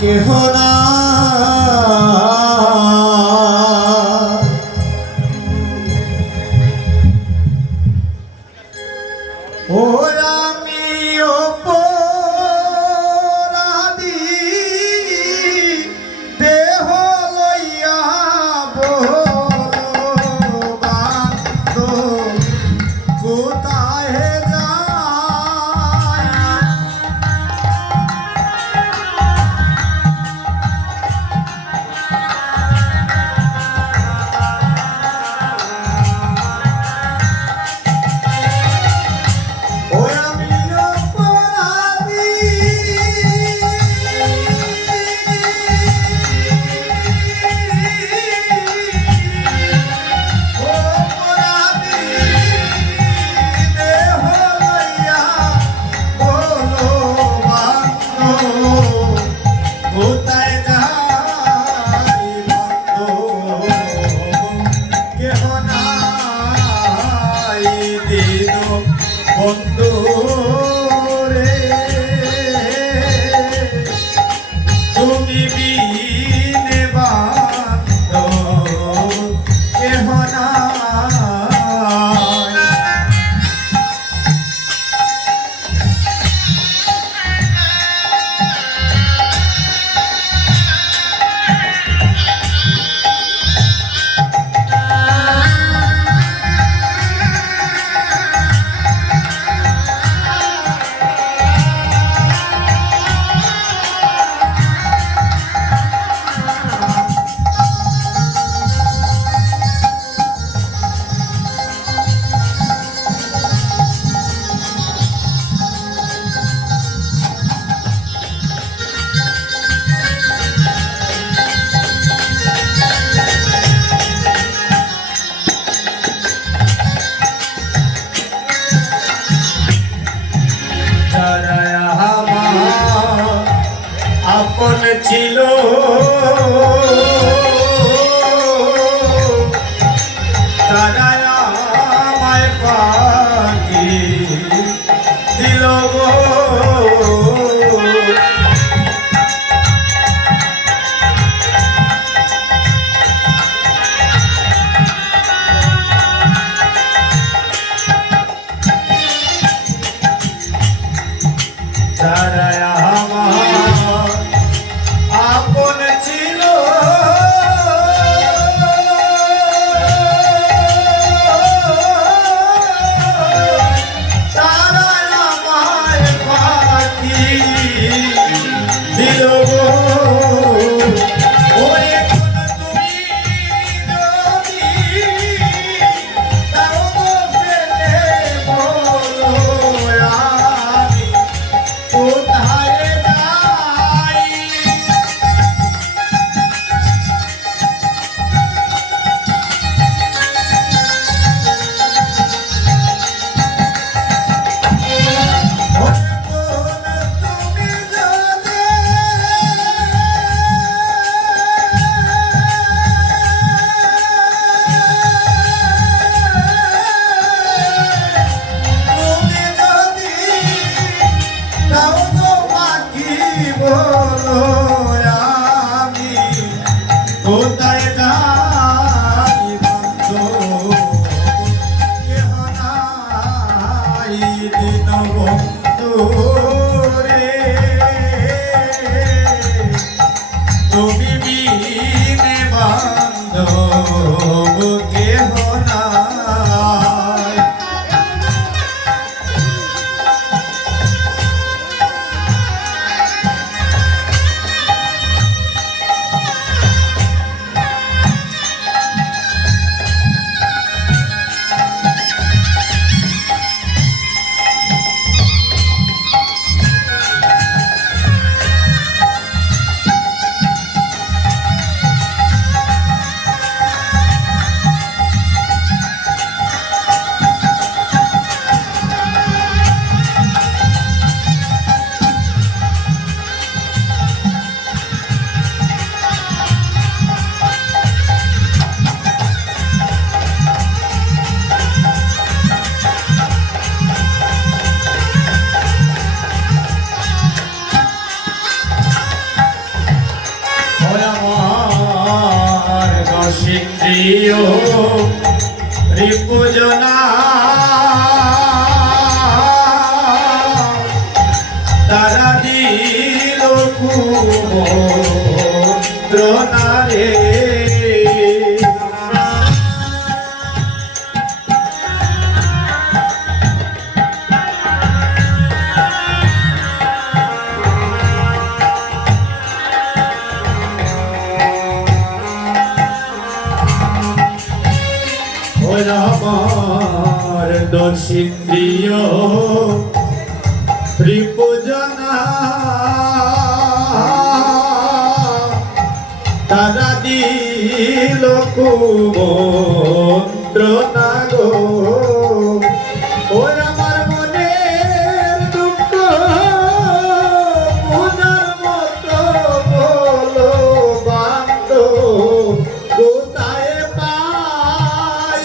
কেহ না ও আমি অপরাধী দেহ লইয়া বলবান কোথায় বন্ধু রে তুমি বিনে বান্ধব কেহ নাই। আপন ছিল তারা আমায় পাখি দিল গো তারা আপন ছিল তারা আমায় পাখি দিল গো ওরে কোন তুমি যদি তাও তো পেলে বলো আমি কোথায় কোথায় যাই বন্ধু কেহ নাই দিন বন্ধু রে তুমি বিনে বান্ধব কেহ নাই। ইন্দ্রিয় রিপুজনা তারা দিল কুমন্ত্রণারে আমার দর্শিন্দ্রিয় রিপুজনা তারা দিল কুমন্ত্রণা গো ওই আমার মনের দুঃখ মনের মতো বলো বান্ধব কোথায় পাই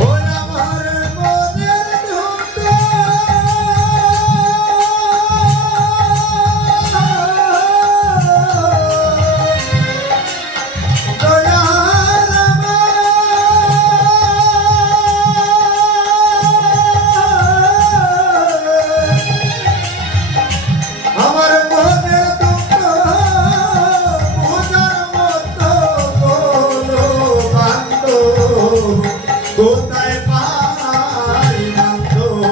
ওই আমার মনের দুঃখ আমার মনের দুঃখ বোঝার মতো বলো বান্ধব কোথায় পাই বান্ধব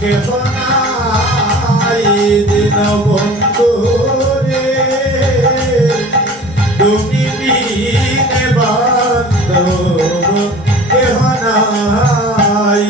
কেহ নাই দিন বন্ধু রে তুমি বিনে বান্ধব কেহ নাই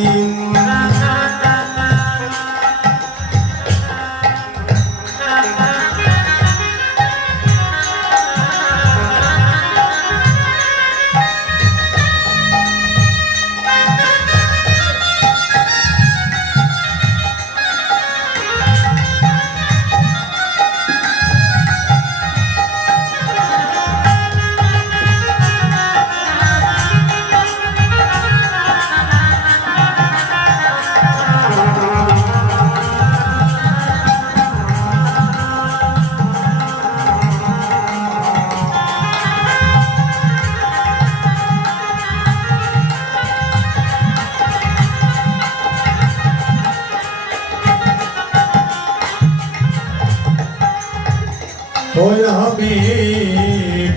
ওই আমি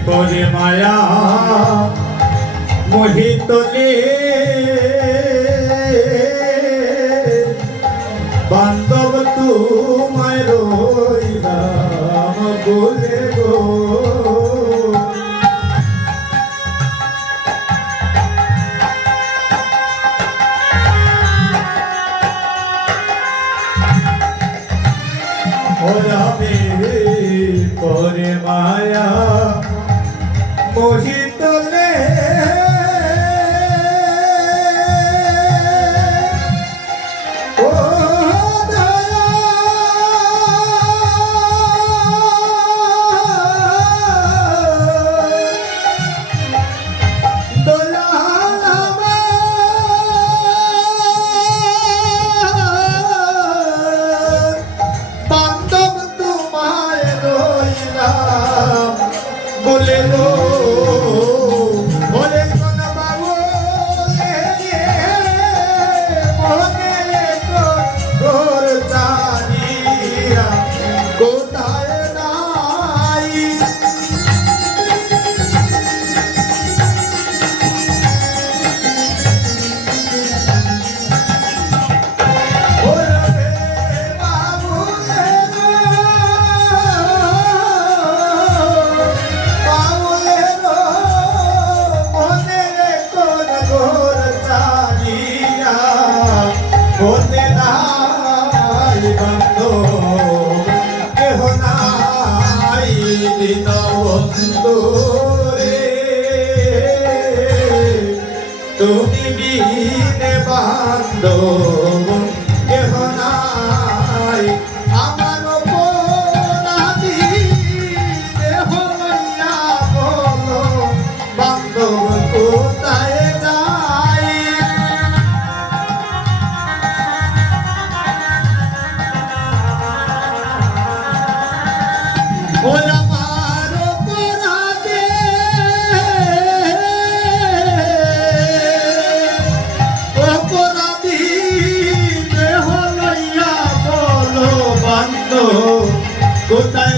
পরে মায়া মোহিতলে বান্ধব তোমায় রইলাম বলে গো আমি পরে মায়া মোহিতলে ও বলে গো বলে কোন বাবু মনে তোর জানিয়া কোথায় নাই বলতে নাই বান্ধব কেহ নাই দিন বন্ধু রে তুমি বিনে বান্ধব কেহ নাই আমার অপরাধী দেহ লইয়া বলো বান্ধব কোথায় যায় ও আমার অপরাধে অপরাধী দেহ লইয়া বলো বান্ধব কোথায়